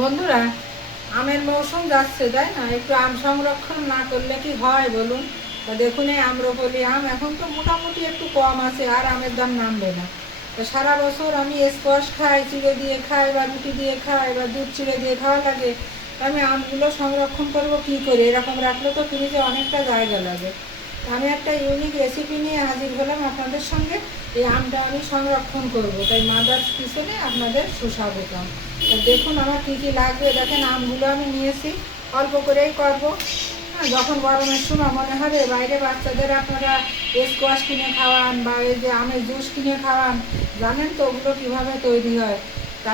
বন্ধুরা, আমের মৌসুম যাচ্ছে, তাই না? একটু আম সংরক্ষণ না করলে কি হয় বলুন? তা দেখুন এই আম্রপলি আম এখন তো মোটামুটি একটু কম আছে, আর আমের দাম নামবে না। তো সারা বছর আমি স্কোয়াশ খাই, চিড়ে দিয়ে খাই, বা রুটি দিয়ে খাই, বা দুধ চিড়ে দিয়ে খাওয়া লাগে আমি আমগুলো সংরক্ষণ করব কি করে? এরকম রাখলে তো ফ্রিজে অনেকটা জায়গা লাগে। আমি একটা ইউনিক রেসিপি নিয়ে হাজির হলাম আপনাদের সঙ্গে। এই আমটা আমি সংরক্ষণ করব। তাই মাদার্স কিচেনে আপনাদের সুস্বাগতম। দেখুন আমার কী কী লাগবে। দেখেন আমগুলো আমি নিয়েছি। অল্প করেই করব। হ্যাঁ যখন গরমের সময় মনে হবে, বাইরে বাচ্চাদের আপনারা স্কোয়াশ কিনে খাওয়ান বা এই যে আমের জুস কিনে খাওয়ান, জানেন তো ওগুলো কীভাবে তৈরি হয়।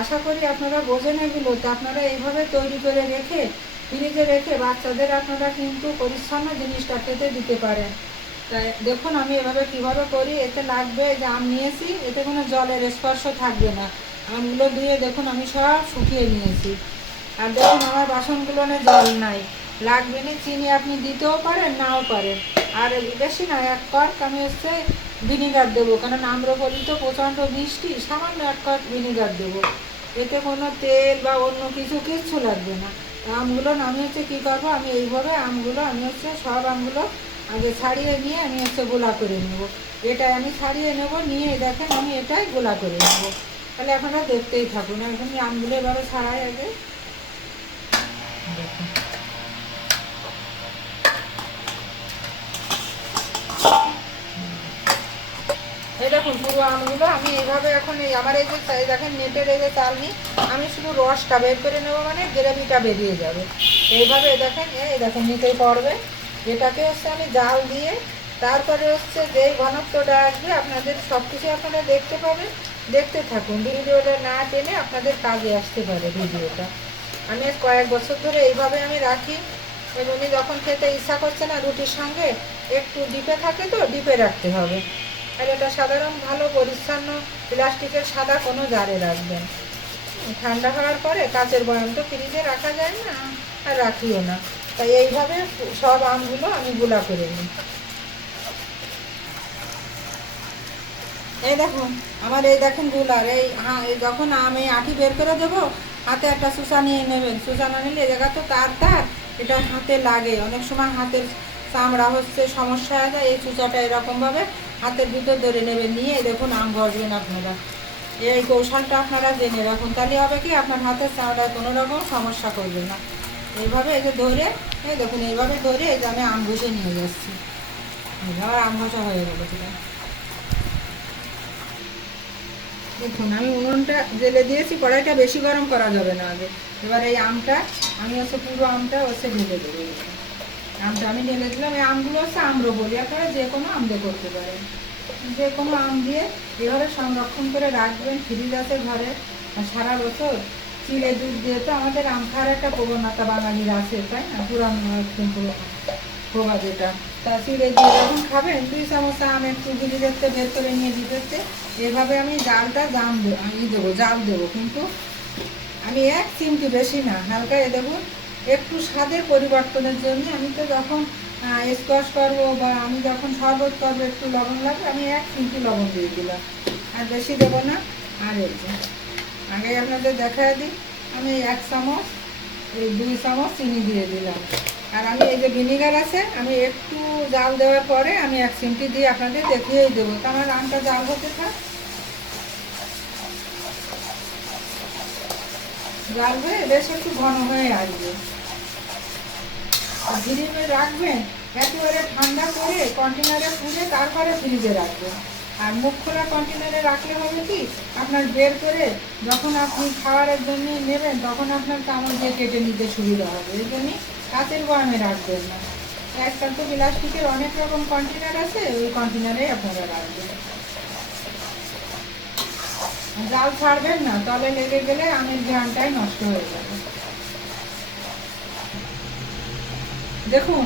আশা করি আপনারা বোঝেন এগুলো। তো আপনারা এইভাবে তৈরি করে রেখে ফ্রিজে রেখে বাচ্চাদের আপনারা কিন্তু পরিচ্ছন্ন জিনিসটা খেতে দিতে পারেন। তাই দেখুন আমি এভাবে কীভাবে করি, এতে লাগবে যে আম নিয়েছি, এতে কোনো জলের স্পর্শ থাকবে না। আমগুলো দিয়ে দেখুন আমি সব শুকিয়ে নিয়েছি। আর দেখুন আমার বাসনগুলো জল নাই। লাগবে না চিনি আপনি দিতেও পারেন, নাও পারেন। আর বেশি না, এক কর্ক আমি হচ্ছে ভিনিগার দেবো, কারণ আম্রপলি তো প্রচণ্ড মিষ্টি, সামান্য এক কর্ক ভিনিগার দেবো। এতে কোনো তেল বা অন্য কিছু কিচ্ছু লাগবে না। আমগুলো আমি হচ্ছে কী করব, আমি এইভাবে আমগুলো, আমি হচ্ছে সব আমগুলো আগে ছাড়িয়ে নিয়ে আমি হচ্ছে গোলা করে নেব। এটাই আমি ছাড়িয়ে নেব, নিয়ে দেখেন আমি এটাই গোলা করে নেব। তাহলে এখন আর দেখতেই থাকুন এখন আমগুলো এবারে ছাড়াই আগে দেখুন, পুরো আমগুলো আমি এইভাবে এখন এই আমার এই যে দেখেন নেটের এই যে নিই আমি শুধু রসটা বের করে নেব মানে গ্রেভিটা বেরিয়ে যাবে। এইভাবে দেখেন, এই দেখেন নিতেই পড়বে। এটাকে হচ্ছে আমি জাল দিয়ে, তারপরে হচ্ছে যেই ঘনত্বটা আসবে আপনাদের সব কিছু আপনারা দেখতে পাবেন। দেখতে থাকুন, ভিডিওটা না টেনে আপনাদের কাজে আসতে পারে ভিডিওটা। আমি কয়েক বছর ধরে এইভাবে আমি রাখি এমনি যখন খেতে ইচ্ছা করছে না রুটির সঙ্গে, একটু ডিপে থাকে তো ডিপে রাখতে হবে। আর এটা সাধারণ, ভালো, পরিচ্ছন্ন, প্লাস্টিকের সাদা কোনো জারে রাখবেন ঠান্ডা হওয়ার পরে কাঁচের বয়াম তো ফ্রিজে রাখা যায় না, আর রাখিও না। তাই এইভাবে সব আমগুলো আমি গুলা করে নিই। এই দেখুন আমার এই দেখেনগুলার এই হ্যাঁ যখন আমি আঁটি বের করে দেবো, হাতে একটা সুসা নিয়ে নেবেন। সুসা না নিলে জায়গা তো তার তার? এটা হাতে লাগে। অনেক সময় হাতের চামড়া হচ্ছে, সমস্যা হয়ে যায়, এই চুচাটা এরকমভাবে হাতের ভিতর ধরে নেবেন, নিয়ে দেখুন আম ঘষবেন আপনারা। এই কৌশলটা আপনারা জেনে রাখুন। তাহলে হবে কি, আপনার হাতের চামড়ায় কোনো রকম সমস্যা করবে না। এইভাবে এই যে ধরে, এই দেখুন, এইভাবে ধরে এই যে আমি আম ঘষে নিয়ে যাচ্ছি। এবার আম ঘষা হয়ে গেলো সেটা দেখুন, আমি উনুনটা জেলে দিয়েছি, কড়াইটা বেশি গরম করা যাবে না আগে। এবার এই আমটা আমি হচ্ছে পুরো আমটা হচ্ছে ঢেলে দেবো। আমি ঢেলে দিলাম, এই আমগুলো হচ্ছে আম্র বলি আপনারা যে কোনো আম দিয়ে করতে পারেন। যে কোনো আম দিয়ে এভাবে সংরক্ষণ করে রাখবেন ফ্রিজ আছে ঘরে। সারা বছর চিড়ে দুধ দিয়ে তো আমাদের আম খাওয়ার একটা প্রবণতা বাঙালির আছে, তাই না? পুরানো একদম পুরো খোবা যেটা তা চিড়ে দিয়ে যখন খাবেন, দুই চামচ আম একটু ফ্রিজের থেকে বের করে নিয়ে দিতে এভাবে আমি জালটা জাম দেবো আমি দেবো, জাল দেবো। কিন্তু আমি এক চিমটি বেশি না হালকা এ দেবো একটু স্বাদের পরিবর্তনের জন্য আমি তো যখন স্কোয়াশ করব বা আমি যখন শরবত করব, একটু লবণ লাগবে, আমি এক চিমটি লবণ দিয়ে দিলাম। আর বেশি দেবো না। আর এই যে, আগে আপনাদের দেখা দিই। আমি এক চামচ, এই দুই চামচ চিনি দিয়ে দিলাম। আর আমি এই যে ভিনিগার আছে, আমি একটু জাল দেওয়ার পরে আমি এক চিমটি দিয়ে আপনাদের দেখিয়েই দেবো। তো আমার আমটা জাল হতে থাক। হয়ে বেশ একটু ঘন হয়ে আসবে। আর ফ্রিজে রাখবেন একেবারে ঠান্ডা করে কন্টেনারে খুলে তারপরে ফ্রিজে রাখবেন আর মুখ খোলা কন্টেনারে রাখলে হবে কি? আপনার বের করে যখন আপনি খাবারের জন্য নেবেন, তখন আপনার চামচ দিয়ে কেটে নিতে সুবিধা হবে। এই জন্যই কাঁচের বয়ামে রাখবেন না। আজকাল তো প্লাস্টিকের অনেক রকম কন্টেনার আছে, ওই কন্টেনারে আপনারা রাখবেন। জাল ছাড়বেন না, তলে লেগে গেলে আমের ঘ্রানটাই নষ্ট হয়ে যাবে। দেখুন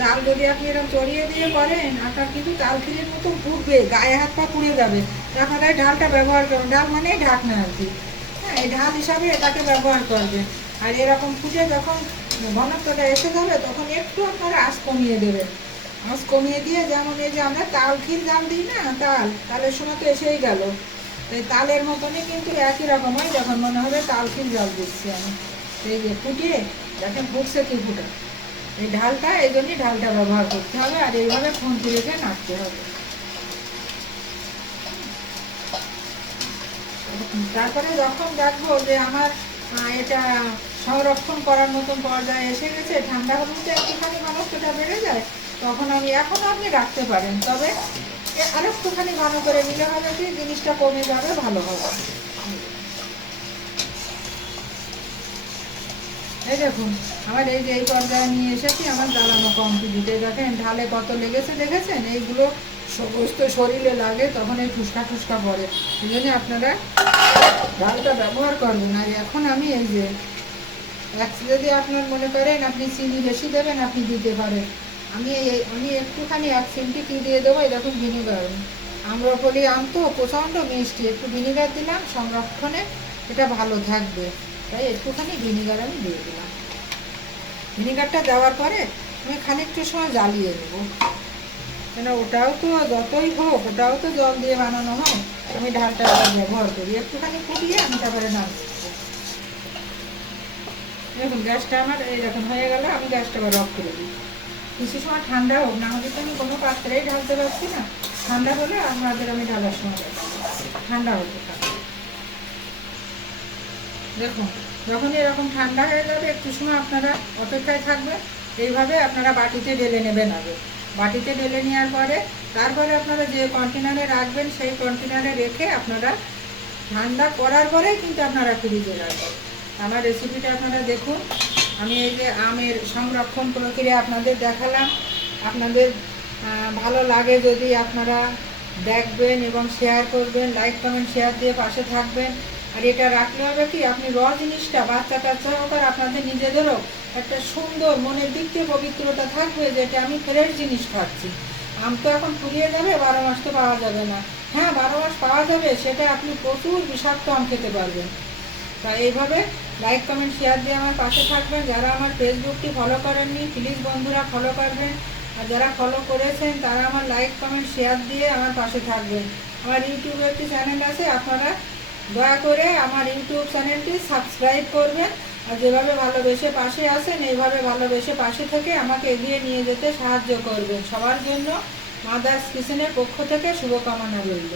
জাল যদি আপনি এরকম চড়িয়ে দিয়ে করেন, আপনার কিন্তু চাল খিলির মতো ফুটবে, গায়ে হাত পা পুড়ে যাবে। আপনারা এই ঢালটা ব্যবহার করবেন ডাল মানেই ঢাকনা আর কি। হ্যাঁ এই ঢাল হিসাবে এটাকে ব্যবহার করবেন। আর এরকম ফুটে যখন ঘনত্বটা এসে যাবে, তখন একটু আপনারা আঁচ কমিয়ে দেবেন। আঁচ কমিয়ে দিয়ে যেমন এই যে আমরা তাল ক্ষীর জাল দিই না, তাল, তালের সময় তো এসেই গেল। এই তালের মতনই কিন্তু একই রকম হয় যখন মনে হবে তাল ক্ষীর জল দিচ্ছি আমি। এই যে ফুটিয়ে, দেখেন ফুটছে কি ফুটা। এই ঢালটা, এই জন্যই ঢালটা ব্যবহার করতে হবে, আর এইভাবে খুন্তি রেখে নাড়তে হবে। তারপরে যখন দেখব যে আমার এটা সংরক্ষণ করার মতন পর্যায়ে এসে গেছে ঠান্ডা হলে তো একটুখানি ঘনত্বটা বেড়ে যায়, তখন আমি এখনও আপনি রাখতে পারেন। তবে আর একটুখানি ঘন করে নিলে হবে কি? জিনিসটা কমে যাবে, ভালো হবে। এই দেখুন আমার এই যে এই পর্যায়ে নিয়ে এসেছি আমার জ্বালানো কমপ্লিট। দেখেন, ঢালে কত লেগেছে, দেখেছেন? এইগুলো সমস্ত শরীরে লাগে, তখন এই ফুসকা টুসকা পড়ে। এই জন্য আপনারা ডালটা ব্যবহার করবেন। আর এখন আমি এই যে, এক যদি আপনার মনে করেন আপনি চিনি বেশি দেবেন, আপনি দিতে পারেন। আমি আমি একটুখানি এক চিমটি কি দিয়ে দেবো, এরকম ভিনিগার। আম্রপলি আম তো প্রচণ্ড মিষ্টি, একটু ভিনিগার দিলাম সংরক্ষণে, এটা ভালো থাকবে। তাই একটুখানি ভিনিগার আমি দিয়ে দিলাম। ভিনিগারটা দেওয়ার পরে আমি খানিকটু সময় জ্বালিয়ে নেব। কেন, ওটাও তো যতই হোক, ওটাও তো জল দিয়ে বানানো হয়, আমি ঢালটা ব্যবহার করি। একটুখানি ফুটিয়ে আমি তারপরে দেবো। দেখুন, গ্যাসটা আমার এইরকম হয়ে গেল, আমি গ্যাসটা আবার অফ করে দিই কিছু সময় ঠান্ডা হোক, না হলে তো আমি কোনো পাত্রেই ঢালতে পারছি না। ঠান্ডা হলে আপনাদের আমি ঢালার সময় ঠান্ডা হতে থাকবে দেখুন যখন এরকম ঠান্ডা হয়ে যাবে, একটু সময় আপনারা অপেক্ষায় থাকবেন। এইভাবে আপনারা বাটিতে ঢেলে নেবেন আগে। বাটিতে ঢেলে নেওয়ার পরে, তারপরে আপনারা যে কন্টেনারে রাখবেন, সেই কন্টেনারে রেখে আপনারা ঠান্ডা করার পরেই কিন্তু আপনারা ফ্রিজে রাখবেন। আমার রেসিপিটা আপনারা দেখুন। আমি এই যে আমের সংরক্ষণ প্রক্রিয়া আপনাদের দেখালাম। আপনাদের ভালো লাগে যদি আপনারা দেখবেন এবং শেয়ার করবেন লাইক কমেন্ট শেয়ার দিয়ে পাশে থাকবেন। আর এটা রাখলে হবে কি, আপনি র জিনিসটা বাচ্চা কাচ্চা হোক আর আপনাদের নিজেদেরও একটা সুন্দর মনের দিক থেকে পবিত্রতা থাকবে যে এটা আমি ফ্রেশ জিনিস খাচ্ছি। আম তো এখন ফুরিয়ে যাবে, বারো মাস তো পাওয়া যাবে না। হ্যাঁ বারো মাস পাওয়া যাবে, সেটা আপনি প্রচুর বিষাক্ত আম খেতে পারবেন। তা এইভাবে লাইক কমেন্ট শেয়ার দিয়ে আমার পাশে থাকবেন। যারা আমার ফেসবুকটি ফলো করেননি প্লিজ বন্ধুরা ফলো করবেন। আর যারা ফলো করেছেন, তারা আমার লাইক কমেন্ট শেয়ার দিয়ে আমার পাশে থাকবেন। আমার ইউটিউবে একটি চ্যানেল আছে, আপনারা দয়া করে আমার ইউটিউব চ্যানেলটি সাবস্ক্রাইব করবেন। আর যেভাবে ভালোবেসে পাশে আসেন এইভাবে ভালোবেসে পাশে থেকে আমাকে এগিয়ে নিয়ে যেতে সাহায্য করবেন। সবার জন্য মাদার্স কিচেনের পক্ষ থেকে শুভকামনা রইল।